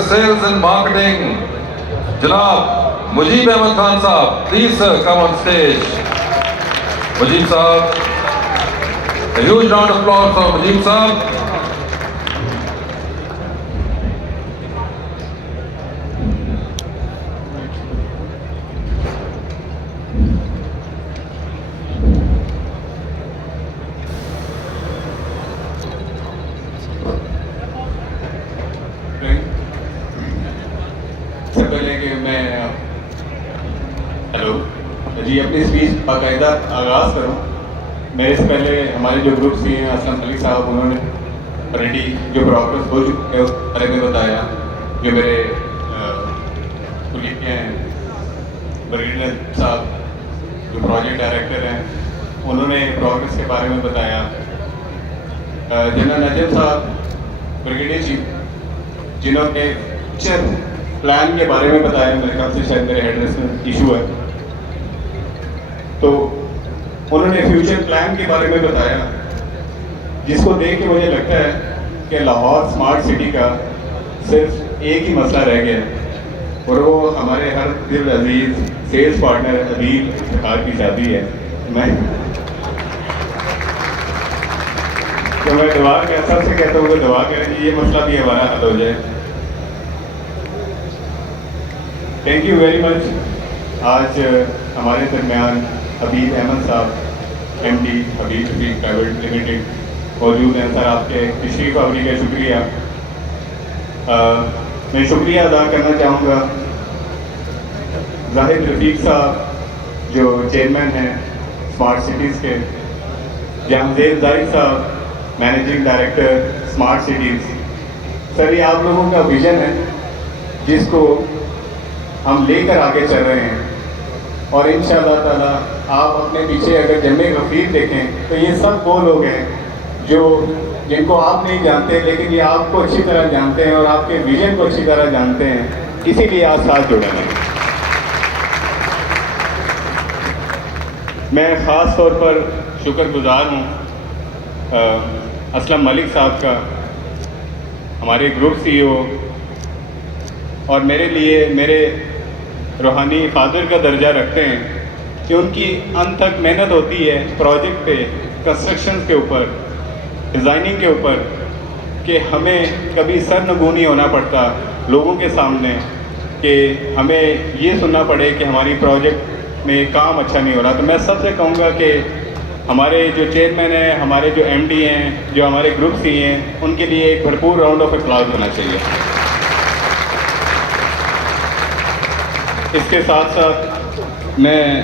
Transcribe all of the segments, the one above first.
Sales and marketing, Janab Mujib Ahmed Khan Saab. Please sir, come on stage. Mujib Saab. A huge round of applause for Mujib Saab. سے پہلے کہ میں hello جی اپنی speech باقاعدہ آغاز کروں، میرے سے پہلے ہمارے جو گروپ سی ہیں اسلم ملک صاحب، انہوں نے آلریڈی جو پروگرس ہو چکے ہیں اس بارے میں بتایا. جو میرے کلیگ ہیں بریڈر صاحب جو پروجیکٹ ڈائریکٹر ہیں، انہوں نے پروگرس کے بارے میں بتایا. جنرل نجم صاحب بریگیڈیئر چیف، جنہوں نے فیوچر پلان کے بارے میں بتایا. میرے خیال سے شاید میرے ایڈریس میں ایشو ہے، تو انہوں نے فیوچر پلان کے بارے میں بتایا، جس کو دیکھ کے مجھے لگتا ہے کہ لاہور اسمارٹ سٹی کا صرف ایک ہی مسئلہ رہ گیا ہے، اور وہ ہمارے ہر دل عزیز سیلز پارٹنر عدیل افتخار کی شادی ہے. تو میں دعا سب سے کہتا ہوں کہ دعا کریں کہ یہ مسئلہ بھی ہمارا حل ہو جائے. تھینک یو ویری مچ. آج ہمارے درمیان حبیب احمد صاحب ایم ڈی حبیب رفیق پرائیویٹ لمیٹڈ موجود ہیں. سر آپ کے تشریف آوری کا شکریہ. میں شکریہ ادا کرنا چاہوں گا زاہد رفیق صاحب جو چیئرمین ہیں اسمارٹ سٹیز کے، جہانزیب زاہد صاحب مینیجنگ ڈائریکٹر اسمارٹ سٹیز. سر یہ آپ لوگوں کا ویژن ہے جس کو ہم لے کر آگے چل رہے ہیں، اور انشاءاللہ تعالیٰ آپ اپنے پیچھے اگر جمع غفیر دیکھیں تو یہ سب وہ لوگ ہیں جن کو آپ نہیں جانتے لیکن یہ آپ کو اچھی طرح جانتے ہیں اور آپ کے ویژن کو اچھی طرح جانتے ہیں، اسی لیے آپ ساتھ جڑے ہیں. میں خاص طور پر شکر گزار ہوں اسلم ملک صاحب کا، ہمارے گروپ سی او، اور میرے لیے میرے روحانی فادر کا درجہ رکھتے ہیں کہ ان کی انت تک محنت ہوتی ہے پروجیکٹ پہ، کنسٹرکشن کے اوپر، ڈیزائننگ کے اوپر، کہ ہمیں کبھی سرنگو نہیں ہونا پڑتا لوگوں کے سامنے کہ ہمیں یہ سننا پڑے کہ ہماری پروجیکٹ میں کام اچھا نہیں ہو رہا. تو میں سب سے کہوں گا کہ ہمارے جو چیئرمین ہیں، ہمارے جو ایم ڈی ہیں، جو ہمارے گروپ سی ہیں، ان کے لیے ایک بھرپور راؤنڈ آف اپلاز ہونا چاہیے. اس کے ساتھ ساتھ میں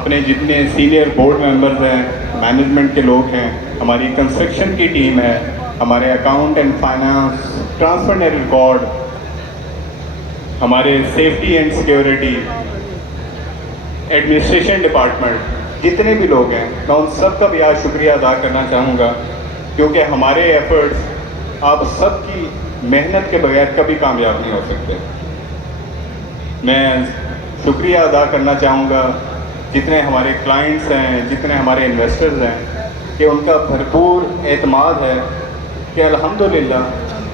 اپنے جتنے سینئر بورڈ ممبرز ہیں، مینجمنٹ کے لوگ ہیں، ہماری کنسٹرکشن کی ٹیم ہے، ہمارے account and finance, transfer and record, ہمارے safety and security, administration department, جتنے بھی لوگ ہیں، میں ان سب کا بھی آج شکریہ ادا کرنا چاہوں گا، کیونکہ ہمارے ایفرٹس آپ سب کی محنت کے بغیر کبھی کامیاب نہیں ہو سکتے. میں شکریہ ادا کرنا چاہوں گا جتنے ہمارے کلائنٹس ہیں، جتنے ہمارے انویسٹرز ہیں، کہ ان کا بھرپور اعتماد ہے کہ الحمدللہ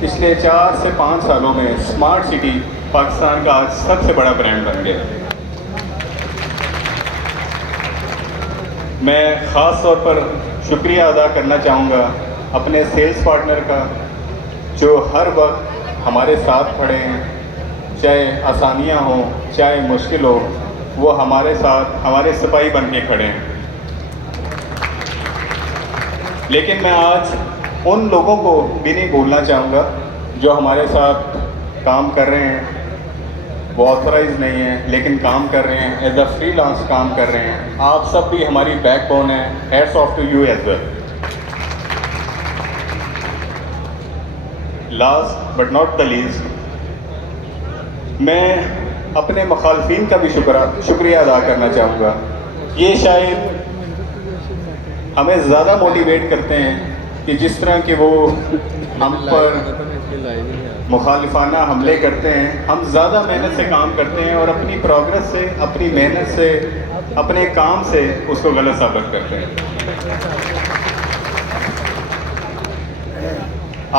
پچھلے 4 سے 5 سالوں میں اسمارٹ سٹی پاکستان کا آج سب سے بڑا برانڈ بن گیا. میں خاص طور پر شکریہ ادا کرنا چاہوں گا اپنے سیلز پارٹنر کا، جو ہر وقت ہمارے ساتھ کھڑے ہیں، چاہے آسانیاں ہوں چاہے مشکل ہو، وہ ہمارے ساتھ ہمارے سپاہی بن کے کھڑے ہیں. لیکن میں آج ان لوگوں کو بھی نہیں بھولنا چاہوں گا جو ہمارے ساتھ کام کر رہے ہیں، وہ آتھورائز نہیں ہیں لیکن کام کر رہے ہیں، ایز اے فری لانس کام کر رہے ہیں. آپ سب بھی ہماری بیک بون ہیں. Hats off to you as well. Last but not the least, میں اپنے مخالفین کا بھی شکریہ ادا کرنا چاہوں گا. یہ شاید ہمیں زیادہ موٹیویٹ کرتے ہیں کہ جس طرح کہ وہ ہم پر مخالفانہ حملے کرتے ہیں، ہم زیادہ محنت سے کام کرتے ہیں اور اپنی پروگرس سے، اپنی محنت سے، اپنے کام سے اس کو غلط ثابت کرتے ہیں.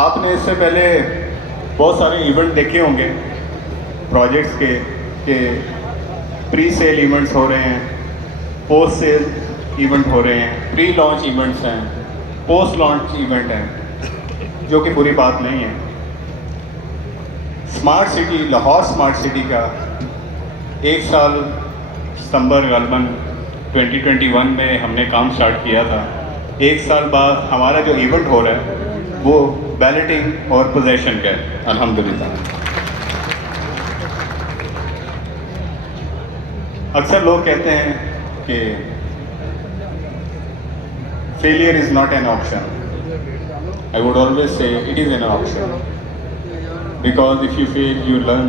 آپ نے اس سے پہلے بہت سارے ایونٹ دیکھے ہوں گے پروجیکٹس کے کہ پری سیل ایونٹس ہو رہے ہیں, پوسٹ سیل ایونٹ ہو رہے ہیں, پری لانچ ایونٹس ہیں, پوسٹ لانچ ایونٹ ہیں, جو کہ بری بات نہیں ہے. Smart city, Lahore smart city کا 1 سال ستمبر غالباً 2021 میں ہم نے کام سٹارٹ کیا تھا. 1 سال بعد ہمارا جو ایونٹ ہو رہا ہے وہ بیلٹنگ اور پوزیشن کا ہے الحمدللہ. اکثر لوگ کہتے ہیں کہ failure is not an option. I would always say it is an option, because if you fail, you learn.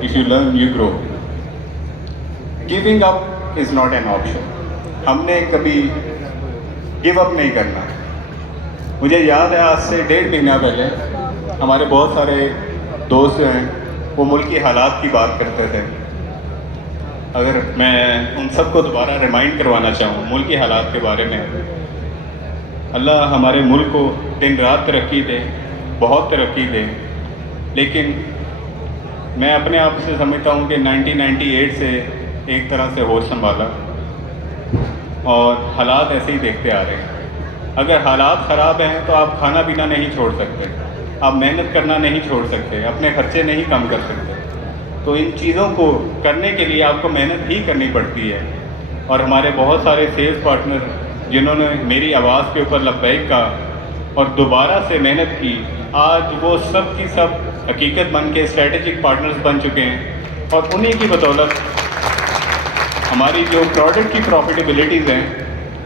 If you learn, you grow. Giving up is not an option. ہم نے کبھی گیو اپ نہیں کرنا. مجھے یاد ہے آج سے 1.5 مہینہ پہلے ہمارے بہت سارے دوست جو ہیں وہ ملکی حالات کی بات کرتے تھے. اگر میں ان سب کو دوبارہ ریمائنڈ کروانا چاہوں ملکی حالات کے بارے میں, اللہ ہمارے ملک کو دن رات ترقی دے, بہت ترقی دے. لیکن میں اپنے آپ سے سمجھتا ہوں کہ 1998 سے ایک طرح سے ہوش سنبھالا اور حالات ایسے ہی دیکھتے آ رہے ہیں. اگر حالات خراب ہیں تو آپ کھانا پینا نہیں چھوڑ سکتے, آپ محنت کرنا نہیں چھوڑ سکتے, اپنے خرچے نہیں کم کر سکتے. تو ان چیزوں کو کرنے کے لیے آپ کو محنت ہی کرنی پڑتی ہے. اور ہمارے بہت سارے سیلز پارٹنر جنہوں نے میری آواز کے اوپر لبیک کہا اور دوبارہ سے محنت کی, آج وہ سب کی سب حقیقت بن کے اسٹریٹجک پارٹنرز بن چکے ہیں. اور انہیں کی بدولت ہماری جو پروڈکٹ کی پروفیٹیبلٹیز ہیں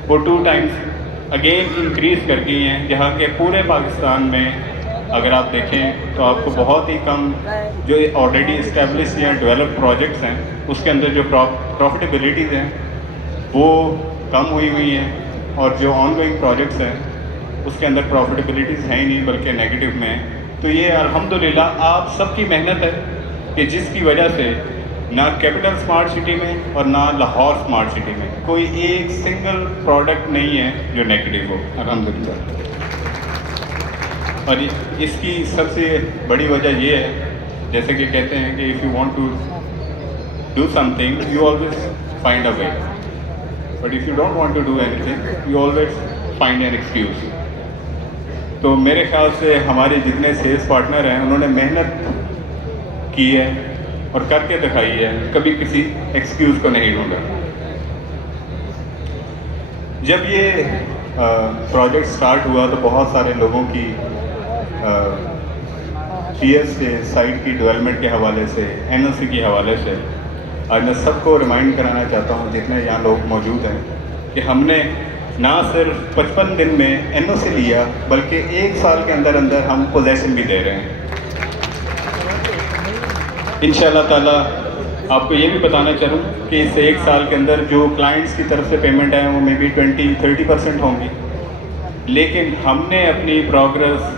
وہ 2 ٹائمز اگین انکریز کر گئی ہیں. جہاں کہ پورے پاکستان میں اگر آپ دیکھیں تو آپ کو بہت ہی کم جو آلریڈی اسٹیبلش یا ڈیولپ پروجیکٹس ہیں اس کے اندر جو پروفیٹیبلٹیز ہیں وہ کم ہوئی ہیں, اور جو آن گوئنگ پروجیکٹس ہیں اس کے اندر پروفیٹیبلٹیز ہیں ہی نہیں بلکہ نیگیٹو میں ہیں. تو یہ الحمدللہ آپ سب کی محنت ہے کہ جس کی وجہ سے نہ کیپٹل اسمارٹ سٹی میں اور نہ لاہور اسمارٹ سٹی میں کوئی ایک سنگل پروڈکٹ نہیں ہے جو نیگیٹو ہو الحمدللہ. اور اس کی سب سے بڑی وجہ یہ ہے, جیسے کہ کہتے ہیں کہ if you want to do something you always find a way, but if you don't want to do anything you always find an excuse. تو میرے خیال سے ہمارے جتنے سیلس پارٹنر ہیں انہوں نے محنت کی ہے اور کر کے دکھائی ہے, کبھی کسی ایکسکیوز کو نہیں ڈھونڈا. جب یہ پروجیکٹ سٹارٹ ہوا تو بہت سارے لوگوں کی پی ایس سے, سائٹ کی ڈیولپمنٹ کے حوالے سے, این او سی کے حوالے سے, آج میں سب کو ریمائنڈ کرانا چاہتا ہوں جتنے یہاں لوگ موجود ہیں کہ ہم نے نہ صرف 55 دن میں این او سی لیا بلکہ 1 سال کے اندر اندر ہم پوزیشن بھی دے رہے ہیں. انشاءاللہ تعالیٰ آپ کو یہ بھی بتانا چاہوں کہ اس 1 سال کے اندر جو کلائنٹس کی طرف سے پیمنٹ ہے وہ مے بی 20-30% ہوں گی, لیکن ہم نے اپنی پروگرس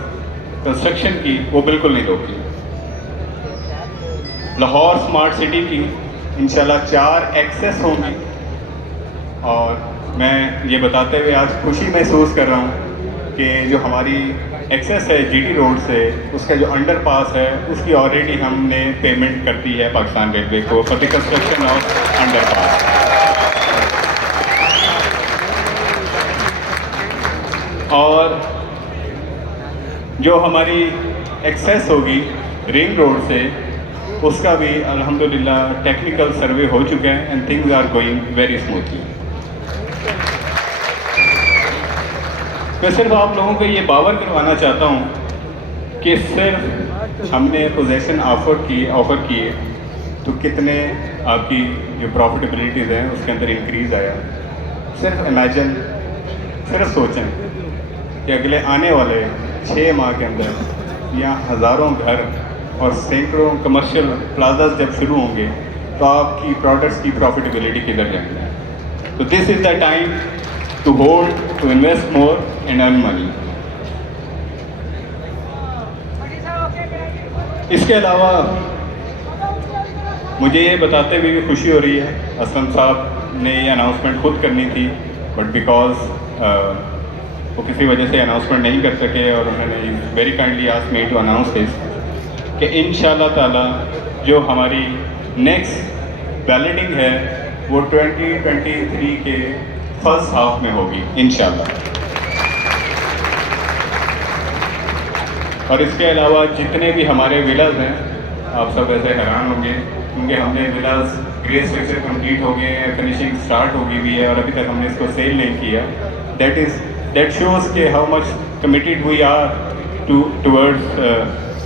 کنسٹرکشن کی وہ بالکل نہیں روکی. لاہور اسمارٹ سٹی کی انشاءاللہ 4 ایکسیس ہوں گی, اور میں یہ بتاتے ہوئے آج خوشی محسوس کر رہا ہوں کہ جو ہماری ایکسیس ہے جی ٹی روڈ سے, اس کا جو انڈر پاس ہے اس کی آلریڈی ہم نے پیمنٹ کر دی ہے پاکستان ریلوے کو for the construction of underpass پاس. اور جو ہماری ایکسیس ہوگی رنگ روڈ سے اس کا بھی الحمدللہ ٹیکنیکل سروے ہو چکا ہے and things are going very smoothly. میں صرف آپ لوگوں کو یہ باور کروانا چاہتا ہوں کہ صرف ہم نے پوزیشن آفر کیے تو کتنے آپ کی جو پروفیٹیبلٹیز ہیں اس کے اندر انکریز آیا. صرف امیجن, صرف سوچیں کہ اگلے آنے والے 6 ماہ کے اندر یہاں ہزاروں گھر اور سینکڑوں کمرشل پلازاز جب شروع ہوں گے تو آپ کی پروڈکٹس کی پروفیٹیبلٹی کدھر جائیں گے. تو this is the time to hold, to invest more and earn money. اس کے علاوہ مجھے یہ بتاتے ہوئے بھی خوشی ہو رہی ہے, اسلم صاحب نے یہ اناؤنسمنٹ خود کرنی تھی بٹ بیکاز وہ کسی وجہ سے اناؤنسمنٹ نہیں کر سکے اور انہوں نے very kindly ask me to announce this. کہ انشاءاللہ تعالی جو ہماری نیکسٹ بیلٹنگ ہے وہ 2023 کے فرسٹ ہاف میں ہوگی انشاءاللہ. اور اس کے علاوہ جتنے بھی ہمارے ولاز ہیں، آپ سب ایسے حیران ہوں گے کیونکہ ہم نے ولاز گرے اسٹرکچر کمپلیٹ ہو گئے ہیں، فنیشنگ اسٹارٹ ہو گئی بھی ہے اور ابھی تک ہم نے اس کو سیل نہیں کیا. دیٹ شوز کہ how much committed we are towards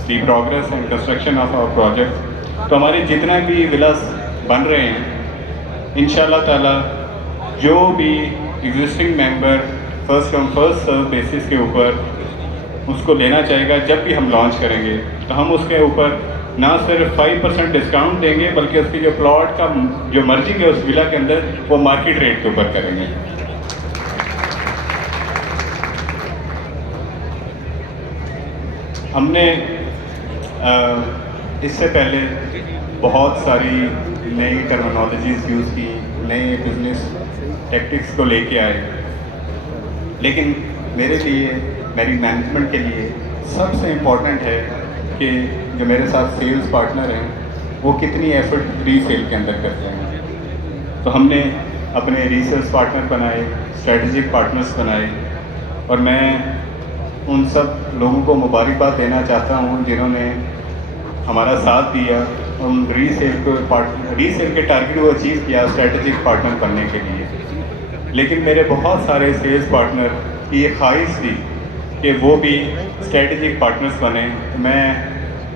the progress and construction of our project. تو ہمارے جتنے بھی ولاز بن رہے ہیں انشاءاللہ تعالی جو بھی existing member first come first serve basis کے اوپر اس کو لینا چاہے گا، جب بھی ہم لانچ کریں گے تو ہم اس کے اوپر نہ صرف 5% ڈسکاؤنٹ دیں گے بلکہ اس کی جو پلاٹ کا جو مرجنگ ہے اس ولا کے اندر وہ مارکیٹ ریٹ کے اوپر کریں گے. ہم نے اس سے پہلے بہت ساری نئی ٹرمینالوجیز یوز کی، نئے بزنس ٹیکٹکس کو لے کے آئے، لیکن میرے لیے، میری مینجمنٹ کے لیے سب سے امپورٹنٹ ہے کہ جو میرے ساتھ سیلز پارٹنر ہیں وہ کتنی ایفرٹ ری سیل کے اندر کرتے ہیں. تو ہم نے اپنے ریسرچ پارٹنر بنائے، اسٹریٹجک پارٹنرز بنائے، اور میں ان سب لوگوں کو مبارکباد دینا چاہتا ہوں جنہوں نے ہمارا ساتھ دیا ان ری سیل کے ٹارگیٹ کو اچیو کیا اسٹریٹجک پارٹنر بننے کے لیے. لیکن میرے بہت سارے سیلز پارٹنر کی یہ خواہش تھی کہ وہ بھی اسٹریٹجک پارٹنرز بنیں. میں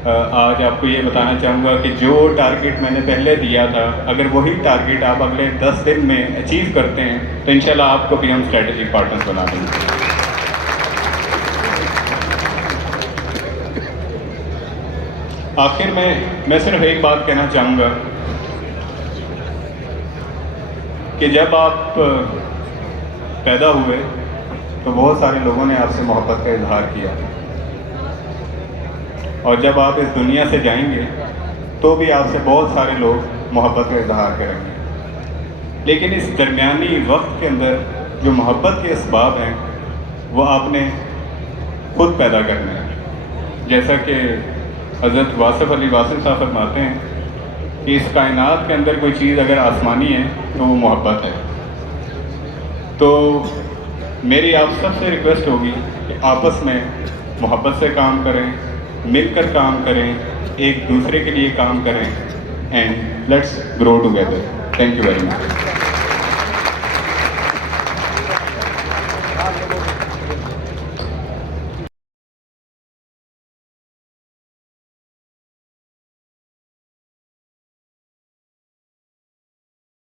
آج آپ کو یہ بتانا چاہوں گا کہ جو ٹارگیٹ میں نے پہلے دیا تھا اگر وہی ٹارگیٹ آپ اگلے 10 دن میں اچیو کرتے ہیں تو انشاءاللہ آپ کو بھی ہم اسٹریٹجک پارٹنرز بنا دیں گے. آخر میں صرف ایک بات کہنا چاہوں گا کہ جب آپ پیدا ہوئے تو بہت سارے لوگوں نے آپ سے محبت کا اظہار کیا، اور جب آپ اس دنیا سے جائیں گے تو بھی آپ سے بہت سارے لوگ محبت کا اظہار کریں گے. لیکن اس درمیانی وقت کے اندر جو محبت کے اسباب ہیں وہ آپ نے خود پیدا کرنے ہیں. جیسا کہ حضرت واصف علی واصف صاحب فرماتے ہیں کہ اس کائنات کے اندر کوئی چیز اگر آسمانی ہے تو وہ محبت ہے. تو میری آپ سب سے ریکویسٹ ہوگی کہ آپس میں محبت سے کام کریں، مل کر کام کریں، ایک دوسرے کے لیے کام کریں، and let's grow together. Thank you very much.